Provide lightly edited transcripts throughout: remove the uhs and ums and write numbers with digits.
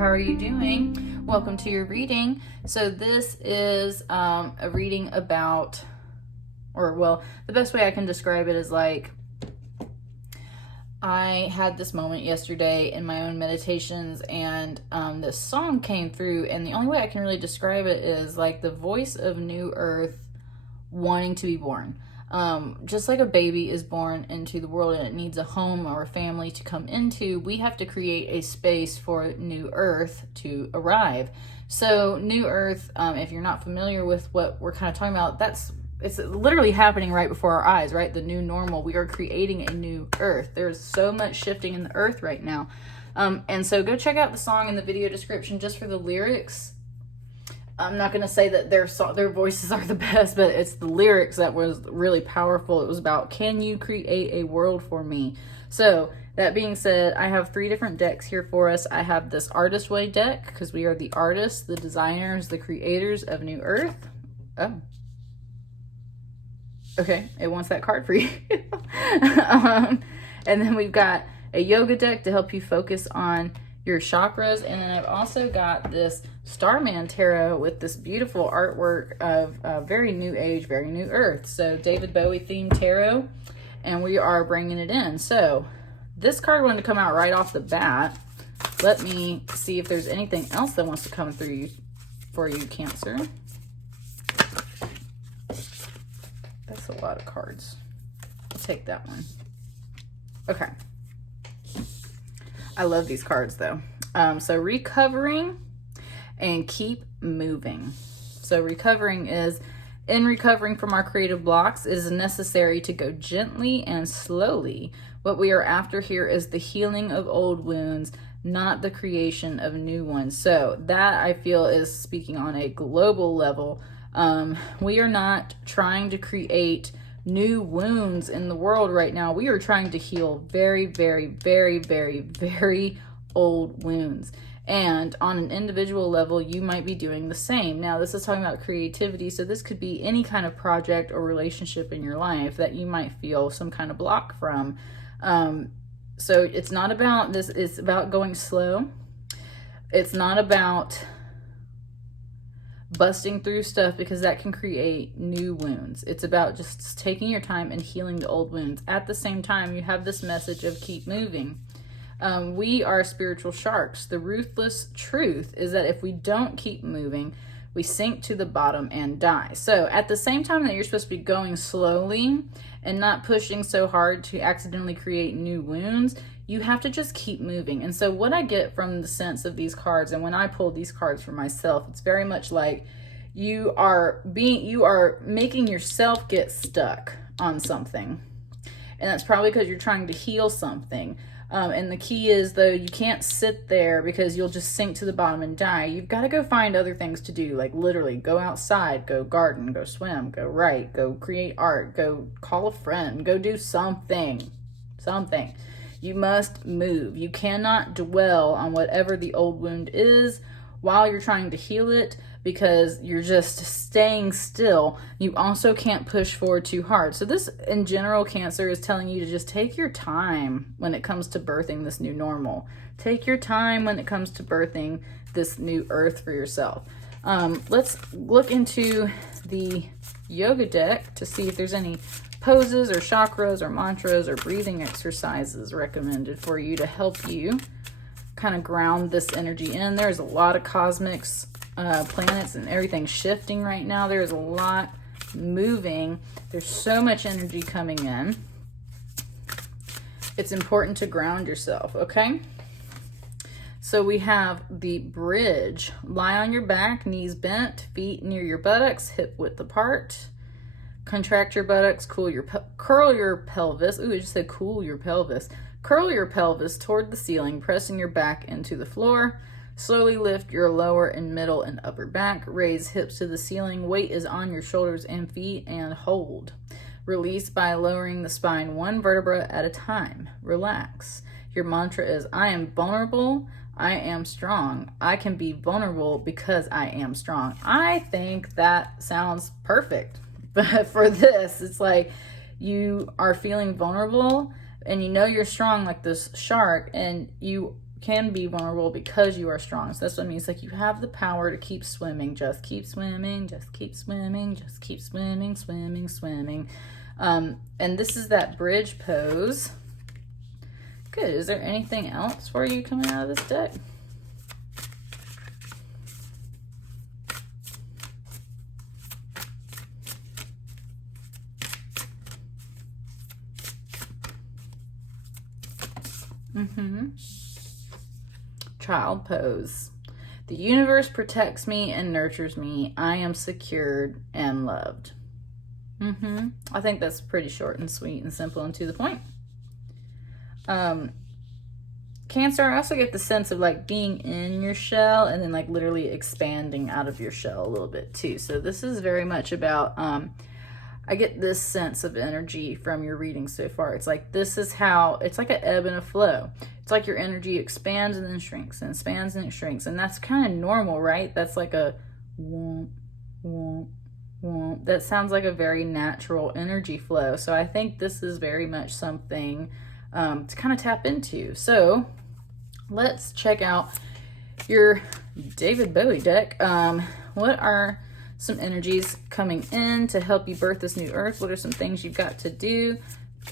how are you doing? Welcome to your reading. So this is a reading about, the best way I can describe it is like, I had this moment yesterday in my own meditations, and this song came through, and the only way I can really describe it is like the voice of New Earth wanting to be born. Just like a baby is born into the world and it needs a home or a family to come into, we have to create a space for New Earth to arrive. So New Earth, if you're not familiar with what we're kind of talking about, it's literally happening right before our eyes, right? The new normal. We are creating a new Earth. There's so much shifting in the Earth right now. And so go check out the song in the video description just for the lyrics. I'm not going to say that their voices are the best, but it's the lyrics that was really powerful. It was about, can you create a world for me? So that being said, I have 3 different decks here for us. I have this Artist Way deck, because we are the artists, the designers, the creators of New Earth. Oh. Okay, it wants that card for you. And then we've got a yoga deck to help you focus on your chakras, and then I've also got this Starman Tarot with this beautiful artwork of very new age, very new earth. So David Bowie themed tarot, and we are bringing it in. So this card wanted to come out right off the bat. Let me see if there's anything else that wants to come through for you, Cancer. That's a lot of cards. I'll take that one. Okay. I love these cards though. So recovering and keep moving. So recovering is, in recovering from our creative blocks, it is necessary to go gently and slowly. What we are after here is the healing of old wounds, not the creation of new ones. So that, I feel, is speaking on a global level. We are not trying to create new wounds in the world right now. We are trying to heal very, very, very, very, very old wounds. And on an individual level, you might be doing the same. Now, this is talking about creativity, so this could be any kind of project or relationship in your life that you might feel some kind of block from. So it's not about this, it's about going slow. It's not about busting through stuff, because that can create new wounds. It's about just taking your time and healing the old wounds. At the same time, you have this message of keep moving. We are spiritual sharks. The ruthless truth is that if we don't keep moving, we sink to the bottom and die. So at the same time that you're supposed to be going slowly and not pushing so hard to accidentally create new wounds, you have to just keep moving. And so what I get from the sense of these cards, and when I pull these cards for myself, it's very much like you are making yourself get stuck on something. And that's probably because you're trying to heal something. And the key is, though, you can't sit there because you'll just sink to the bottom and die. You've got to go find other things to do, like literally go outside, go garden, go swim, go write, go create art, go call a friend, go do something. You must move. You cannot dwell on whatever the old wound is while you're trying to heal it, because you're just staying still. You also can't push forward too hard. So this, in general, Cancer, is telling you to just take your time when it comes to birthing this new normal. Take your time when it comes to birthing this new earth for yourself. Let's look into the yoga deck to see if there's any poses or chakras or mantras or breathing exercises recommended for you to help you kind of ground this energy in. There's a lot of cosmics, planets and everything shifting right now. There's a lot moving. There's so much energy coming in. It's important to ground yourself, okay? So we have the bridge. Lie on your back, knees bent, feet near your buttocks, hip width apart. Contract your buttocks, curl your pelvis. Ooh, I just said cool your pelvis. Curl your pelvis toward the ceiling, pressing your back into the floor. Slowly lift your lower and middle and upper back. Raise hips to the ceiling. Weight is on your shoulders and feet, and hold. Release by lowering the spine 1 vertebra at a time. Relax. Your mantra is, I am vulnerable. I am strong. I can be vulnerable because I am strong. I think that sounds perfect. But for this, it's like you are feeling vulnerable and you know you're strong like this shark, and you can be vulnerable because you are strong. So that's what it means. Like, you have the power to keep swimming. Just keep swimming. Just keep swimming. Just keep swimming, swimming, swimming. And this is that bridge pose. Good. Is there anything else for you coming out of this deck? Child pose. The universe protects me and nurtures me. I am secured and loved. I think that's pretty short and sweet and simple and to the point. Cancer, I also get the sense of like being in your shell and then like literally expanding out of your shell a little bit too. So this is very much about, I get this sense of energy from your reading so far. It's like, this is how, it's like an ebb and a flow. It's like your energy expands and then shrinks and expands and it shrinks. And that's kind of normal, right? That's like a womp, womp, womp. That sounds like a very natural energy flow. So I think this is very much something to kind of tap into. So let's check out your David Bowie deck. What are some energies coming in to help you birth this new earth? What are some things you've got to do?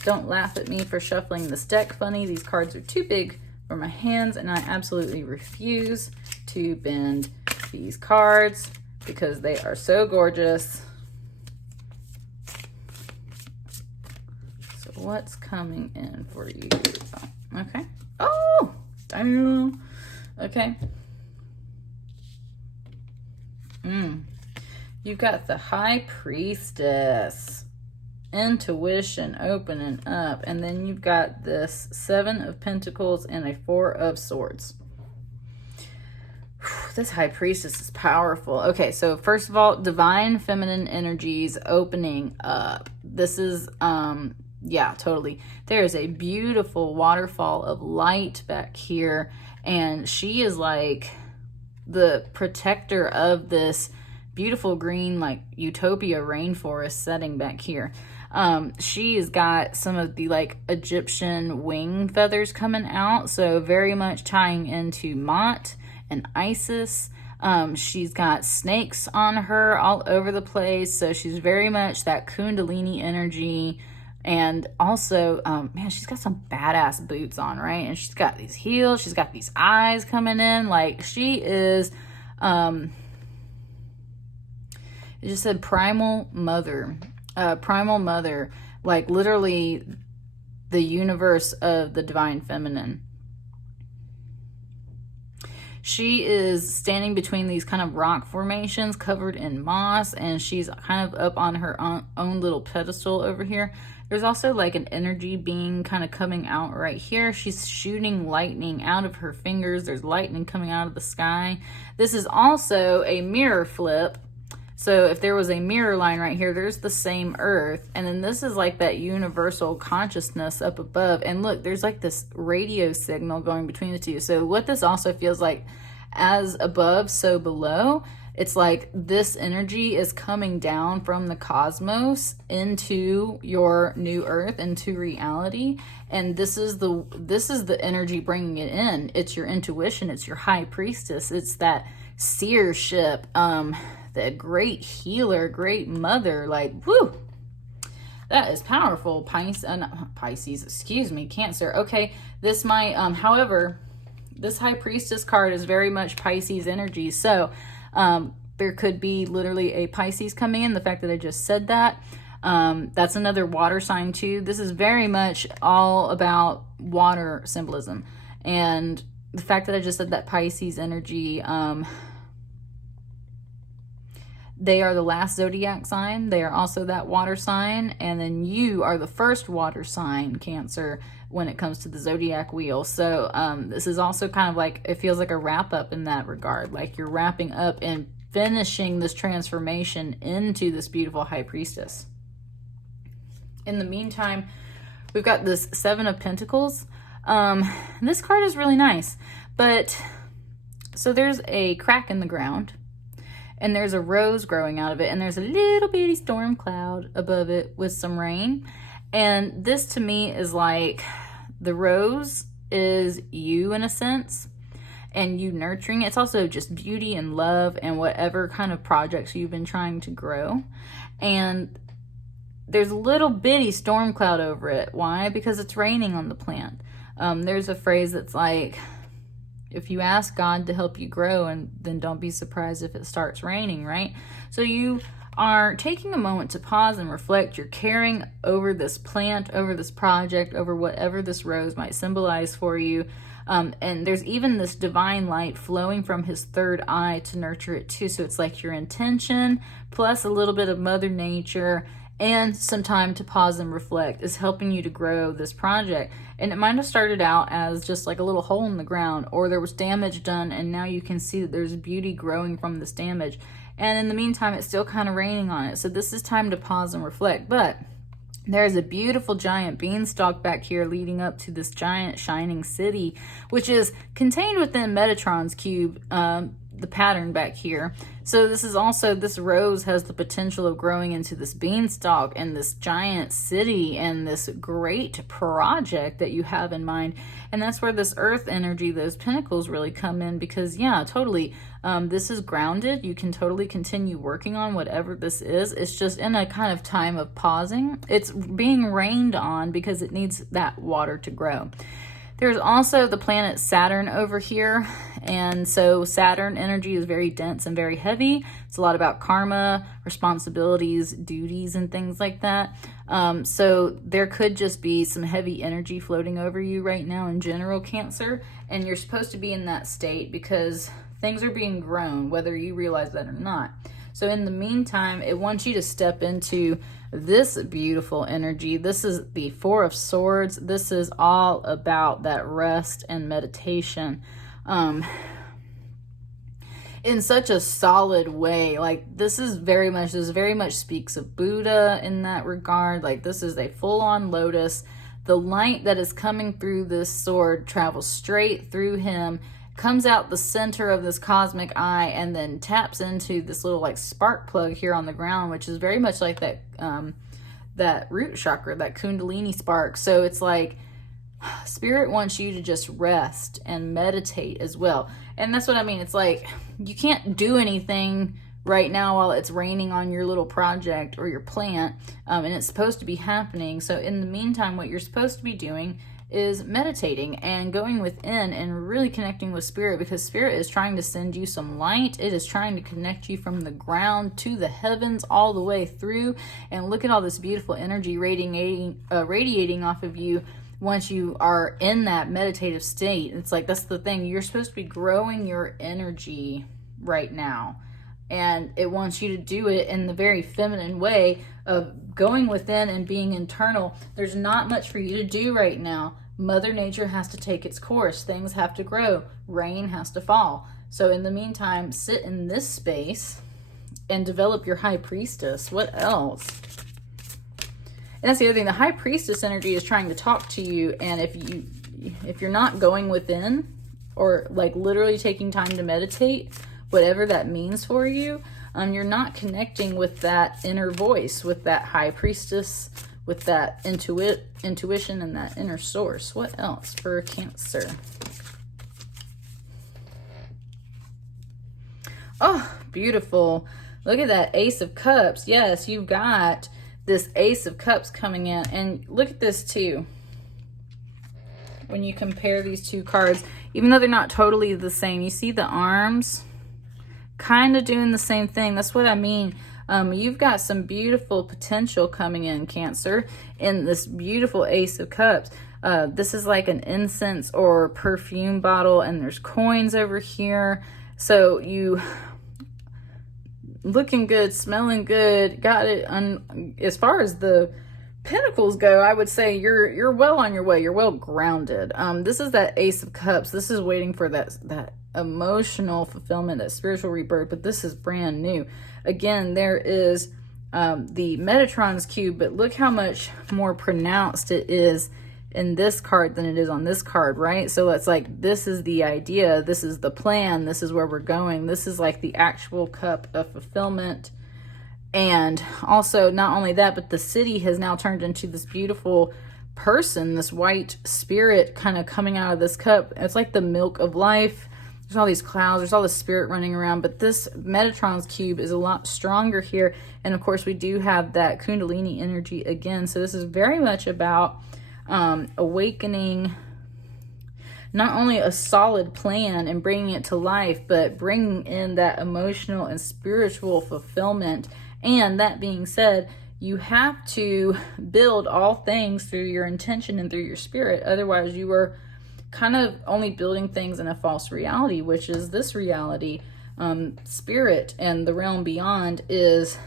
Don't laugh at me for shuffling this deck funny. These cards are too big for my hands, and I absolutely refuse to bend these cards because they are so gorgeous. So what's coming in for you? Okay. Oh, damn. Okay. You've got the High Priestess, intuition opening up, and then you've got this Seven of Pentacles and a Four of Swords. This High Priestess is powerful. Okay, so first of all, divine feminine energies opening up. This is, yeah, totally. There's a beautiful waterfall of light back here, and she is like the protector of this beautiful green, like utopia rainforest setting back here. She has got some of the like Egyptian wing feathers coming out, so very much tying into Mot and Isis. She's got snakes on her all over the place, so she's very much that Kundalini energy. And also, man, she's got some badass boots on, right? And she's got these heels, she's got these eyes coming in, like she is, it just said primal mother, like literally the universe of the divine feminine. She is standing between these kind of rock formations covered in moss, and she's kind of up on her own little pedestal over here. There's also like an energy being kind of coming out right here. She's shooting lightning out of her fingers. There's lightning coming out of the sky. This is also a mirror flip. So if there was a mirror line right here, there's the same earth. And then this is like that universal consciousness up above. And look, there's like this radio signal going between the two. So what this also feels like, as above, so below, it's like this energy is coming down from the cosmos into your new earth, into reality. And this is the energy bringing it in. It's your intuition. It's your High Priestess. It's that seership, the great healer, great mother, like, whoo, that is powerful. Pisces, excuse me, Cancer. Okay, this might, however, this High Priestess card is very much Pisces energy. So, there could be literally a Pisces coming in. The fact that I just said that, that's another water sign too. This is very much all about water symbolism. And the fact that I just said that Pisces energy, they are the last zodiac sign. They are also that water sign. And then you are the first water sign, Cancer, when it comes to the zodiac wheel. So this is also kind of like, it feels like a wrap up in that regard. Like you're wrapping up and finishing this transformation into this beautiful High Priestess. In the meantime, we've got this Seven of Pentacles. This card is really nice. But, so there's a crack in the ground. And there's a rose growing out of it, and there's a little bitty storm cloud above it with some rain. And this to me is like the rose is you in a sense, and you nurturing. It's also just beauty and love and whatever kind of projects you've been trying to grow. And there's a little bitty storm cloud over it. Why? Because it's raining on the plant. There's a phrase that's like, if you ask God to help you grow, and then don't be surprised if it starts raining, right? So you are taking a moment to pause and reflect. You're caring over this plant, over this project, over whatever this rose might symbolize for you. And there's even this divine light flowing from his third eye to nurture it too. So it's like your intention plus a little bit of Mother Nature and some time to pause and reflect is helping you to grow this project. And it might have started out as just like a little hole in the ground, or there was damage done, and now you can see that there's beauty growing from this damage. And in the meantime, it's still kind of raining on it. So this is time to pause and reflect. But there's a beautiful giant beanstalk back here leading up to this giant shining city, which is contained within Metatron's cube, the pattern back here. So this is also, this rose has the potential of growing into this beanstalk and this giant city and this great project that you have in mind. And that's where this earth energy, those pentacles really come in, because yeah, totally, this is grounded. You can totally continue working on whatever this is. It's just in a kind of time of pausing. It's being rained on because it needs that water to grow. There's also the planet Saturn over here. And so Saturn energy is very dense and very heavy. It's a lot about karma, responsibilities, duties, and things like that. So there could just be some heavy energy floating over you right now in general, Cancer. And you're supposed to be in that state because things are being grown, whether you realize that or not. So in the meantime, it wants you to step into this beautiful energy. This is the Four of Swords. This is all about that rest and meditation. In such a solid way. Like this very much speaks of Buddha in that regard. Like this is a full-on lotus. The light that is coming through this sword travels straight through him, comes out the center of this cosmic eye, and then taps into this little like spark plug here on the ground, which is very much like that that root chakra, that kundalini spark. So it's like Spirit wants you to just rest and meditate as well. And that's what I mean. It's like you can't do anything right now while it's raining on your little project or your plant, and it's supposed to be happening. So in the meantime, what you're supposed to be doing is meditating and going within and really connecting with Spirit, because Spirit is trying to send you some light. It is trying to connect you from the ground to the heavens all the way through. And look at all this beautiful energy radiating off of you once you are in that meditative state. It's like, that's the thing. You're supposed to be growing your energy right now. And it wants you to do it in the very feminine way of going within and being internal. There's not much for you to do right now. Mother Nature has to take its course. Things have to grow. Rain has to fall. So in the meantime, sit in this space and develop your High Priestess. What else? And that's the other thing. The High Priestess energy is trying to talk to you. And if you're not going within, or like literally taking time to meditate, whatever that means for you, you're not connecting with that inner voice, with that High Priestess, with that intuition and that inner source. What else for Cancer? Oh, beautiful. Look at that Ace of Cups. Yes, you've got this Ace of Cups coming in. And look at this too. When you compare these two cards, even though they're not totally the same, you see the arms kind of doing the same thing. That's what I mean. You've got some beautiful potential coming in, Cancer, in this beautiful Ace of Cups. This is like an incense or perfume bottle, and there's coins over here. So you looking good, smelling good, got it. As far as the Pentacles go, I would say you're well on your way. You're well grounded. This is that Ace of Cups. This is waiting for that emotional fulfillment, that spiritual rebirth, but this is brand new. Again, there is the Metatron's cube, but look how much more pronounced it is in this card than it is on this card, right? So it's like, this is the idea, this is the plan, this is where we're going, this is like the actual cup of fulfillment. And also, not only that, but the city has now turned into this beautiful person, this white spirit kind of coming out of this cup. It's like the milk of life. There's all these clouds, there's all the spirit running around, but this Metatron's cube is a lot stronger here. And of course we do have that Kundalini energy again. So this is very much about awakening not only a solid plan and bringing it to life, but bringing in that emotional and spiritual fulfillment. And that being said, you have to build all things through your intention and through your spirit. Otherwise, you are kind of only building things in a false reality, which is this reality. Spirit and the realm beyond is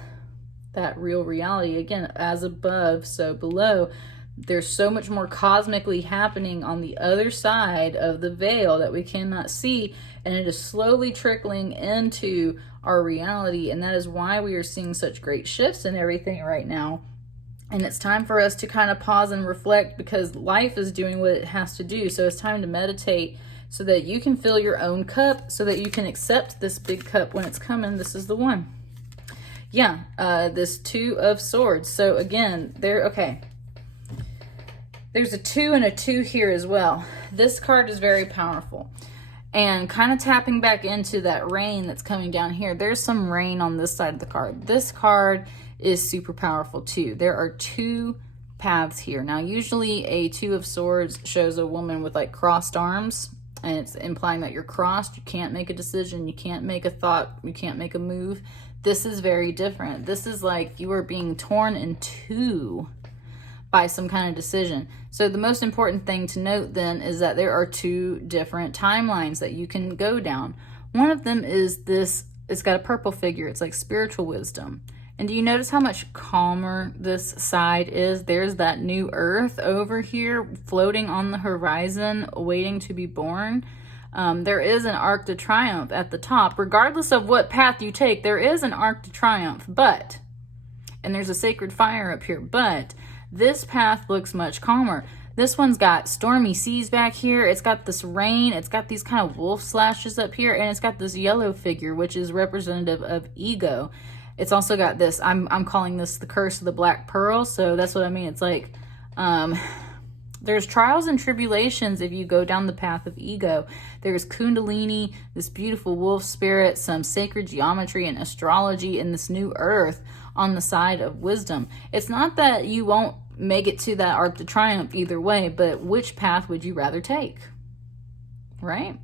that real reality. Again, as above, so below. There's so much more cosmically happening on the other side of the veil that we cannot see, and it is slowly trickling into our reality, and that is why we are seeing such great shifts in everything right now. And it's time for us to kind of pause and reflect, because life is doing what it has to do. So it's time to meditate so that you can fill your own cup, so that you can accept this big cup when it's coming. This is the one. Yeah, this Two of Swords. So again, there's a 2 and a 2 here as well. This card is very powerful. And kind of tapping back into that rain that's coming down here. There's some rain on this side of the card. This card is super powerful too. There are 2 paths here. Now, usually a 2 of Swords shows a woman with like crossed arms. And it's implying that you're crossed. You can't make a decision. You can't make a thought. You can't make a move. This is very different. This is like you are being torn in two by some kind of decision. So the most important thing to note then is that there are 2 different timelines that you can go down. One of them is this, it's got a purple figure. It's like spiritual wisdom. And do you notice how much calmer this side is? There's that new earth over here floating on the horizon, waiting to be born. There is an arc de triomphe at the top. Regardless of what path you take, there is an arc de triomphe, and there's a sacred fire up here, but this path looks much calmer. This one's got stormy seas back here. It's got this rain. It's got these kind of wolf slashes up here. And it's got this yellow figure, which is representative of ego. It's also got this, I'm calling this the curse of the black pearl. So that's what I mean. It's like, there's trials and tribulations if you go down the path of ego. There's Kundalini, this beautiful wolf spirit, some sacred geometry and astrology, and this new earth on the side of wisdom. It's not that you won't make it to that arc de triomphe either way, but which path would you rather take? Right?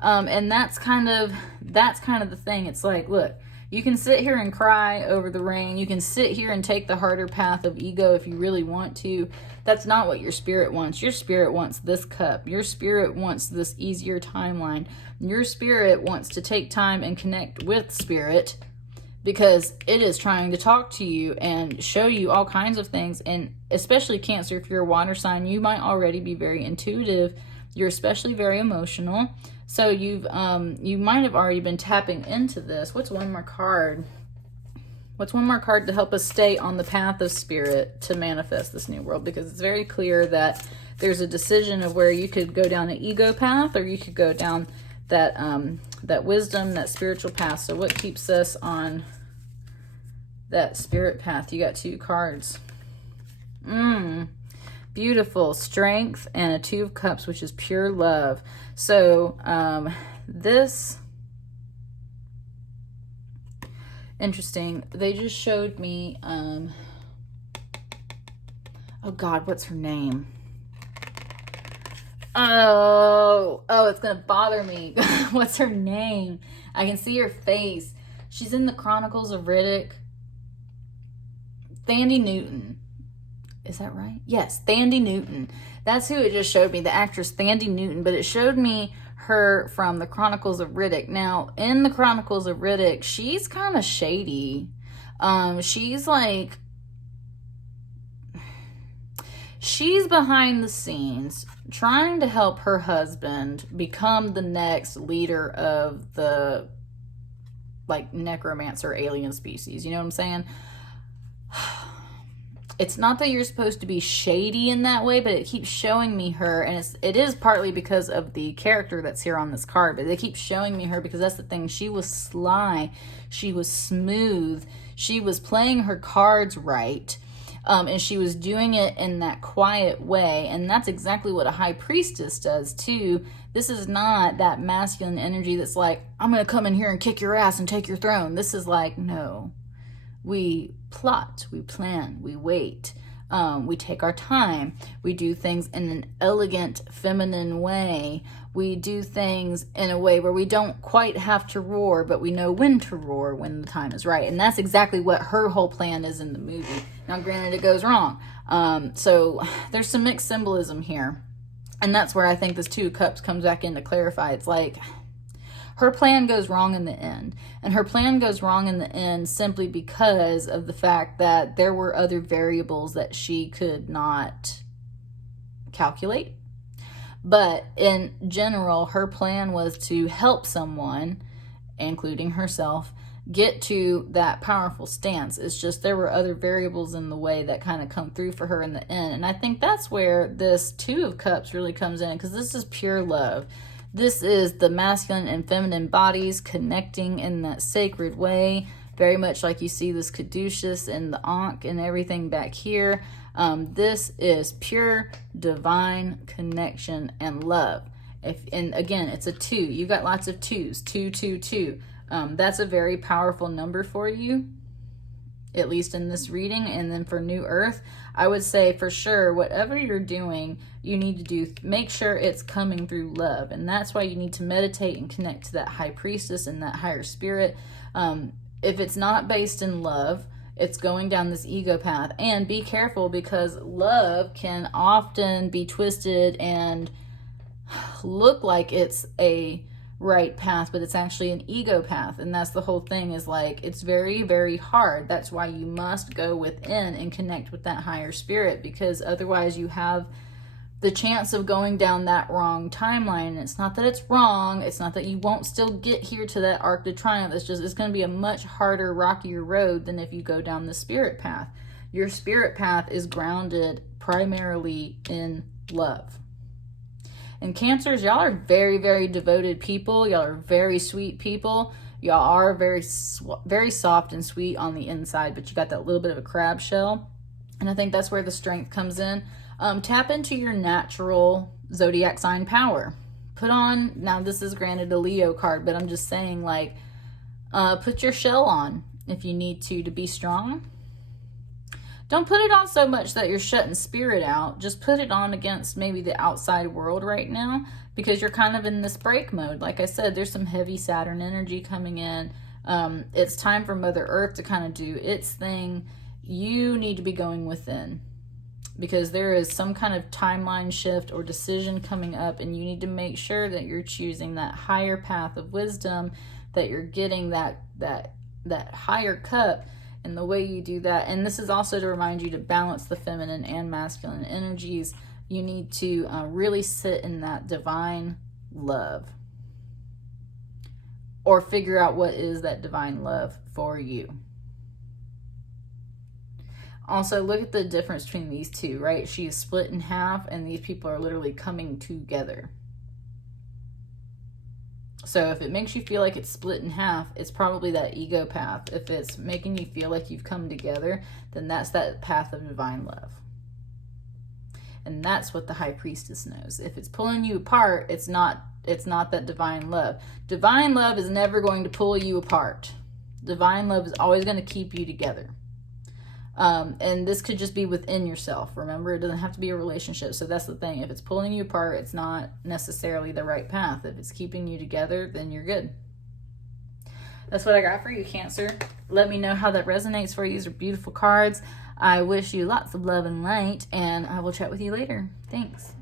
And that's kind of the thing. It's like, look, you can sit here and cry over the rain. You can sit here and take the harder path of ego if you really want to. That's not what your spirit wants. Your spirit wants this cup. Your spirit wants this easier timeline. Your spirit wants to take time and connect with spirit, because it is trying to talk to you and show you all kinds of things. And especially Cancer, if you're a water sign, you might already be very intuitive. You're especially very emotional. So you might have already been tapping into this. What's one more card? What's one more card to help us stay on the path of spirit to manifest this new world? Because it's very clear that there's a decision of where you could go down an ego path, or you could go down that that wisdom, that spiritual path. So what keeps us on that spirit path? You got 2 cards. Beautiful. Strength and a 2 of Cups, which is pure love. So this, interesting. They just showed me, oh God, what's her name? Oh, it's gonna bother me. What's her name? I can see her face. She's in the Chronicles of Riddick. Thandie Newton. Is that right? Yes, Thandie Newton. That's who it just showed me, the actress Thandie Newton. But it showed me her from the Chronicles of Riddick. Now, in the Chronicles of Riddick, she's kind of shady. She's like, she's behind the scenes trying to help her husband become the next leader of the, like, necromancer alien species. You know what I'm saying? It's not that you're supposed to be shady in that way, but it keeps showing me her, and it is partly because of the character that's here on this card, but they keep showing me her because that's the thing. She was sly. She was smooth. She was playing her cards right. And she was doing it in that quiet way. And that's exactly what a high priestess does too. This is not that masculine energy that's like, I'm going to come in here and kick your ass and take your throne. This is like, no, we plot, we plan, we wait. We take our time. We do things in an elegant, feminine way. We do things in a way where we don't quite have to roar, but we know when to roar when the time is right. And that's exactly what her whole plan is in the movie. Now, granted, it goes wrong. So there's some mixed symbolism here. And that's where I think this Two of Cups comes back in to clarify. It's like, her plan goes wrong in the end. And her plan goes wrong in the end simply because of the fact that there were other variables that she could not calculate. But in general, her plan was to help someone, including herself, get to that powerful stance. It's just there were other variables in the way that kind of come through for her in the end. And I think that's where this Two of Cups really comes in, because this is pure love. This is the masculine and feminine bodies connecting in that sacred way, very much like you see this caduceus and the ankh and everything back here. This is pure divine connection and love. And again, it's a 2. You got lots of 2s, 2, 2, 2. That's a very powerful number for you, at least in this reading. And then for New Earth, I would say for sure, whatever you're doing, you need to do, make sure it's coming through love. And that's why you need to meditate and connect to that high priestess and that higher spirit. If it's not based in love, it's going down this ego path. And be careful, because love can often be twisted and look like it's a right path, but it's actually an ego path. And that's the whole thing, is like, it's very, very hard. That's why you must go within and connect with that higher spirit, because otherwise you have the chance of going down that wrong timeline. And it's not that it's wrong, it's not that you won't still get here to that arc to triumph. It's just, it's going to be a much harder, rockier road than if you go down the spirit path. Your spirit path is grounded primarily in love. And Cancers, y'all are very, very devoted people. Y'all are very sweet people. Y'all are very, very soft and sweet on the inside, but you got that little bit of a crab shell. And I think that's where the strength comes in. Tap into your natural zodiac sign power. Put on, now this is granted a Leo card, but I'm just saying, like, put your shell on if you need to be strong. Don't put it on so much that you're shutting spirit out. Just put it on against maybe the outside world right now, because you're kind of in this break mode. Like I said, there's some heavy Saturn energy coming in. It's time for Mother Earth to kind of do its thing. You need to be going within, because there is some kind of timeline shift or decision coming up, and you need to make sure that you're choosing that higher path of wisdom, that you're getting that higher cup. And the way you do that, and this is also to remind you to balance the feminine and masculine energies. You need to really sit in that divine love, or figure out what is that divine love for you. Also, look at the difference between these two, right? She is split in half, and these people are literally coming together. So if it makes you feel like it's split in half, it's probably that ego path. If it's making you feel like you've come together, then that's that path of divine love. And that's what the High Priestess knows. If it's pulling you apart, it's not that divine love. Divine love is never going to pull you apart. Divine love is always going to keep you together. And this could just be within yourself. Remember, it doesn't have to be a relationship. So that's the thing. If it's pulling you apart, it's not necessarily the right path. If it's keeping you together, then you're good. That's what I got for you, Cancer. Let me know how that resonates for you. These are beautiful cards. I wish you lots of love and light, and I will chat with you later. Thanks.